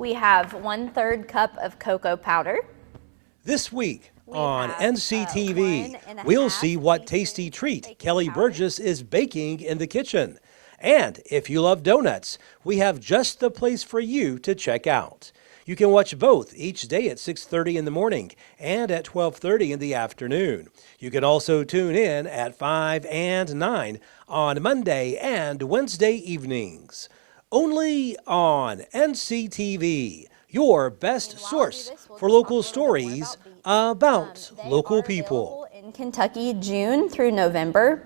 We have 1/3 cup of cocoa powder. This week on have, NCTV, 1.5 we'll see what tasty treat Kelly Burgess is baking in the kitchen. And if you love donuts, we have just the place for you to check out. You can watch both each day at 6:30 in the morning and at 12:30 in the afternoon. You can also tune in at 5 and 9 on Monday and Wednesday evenings. Only on NCTV, your best source for local stories about local people. In Kentucky, June through November.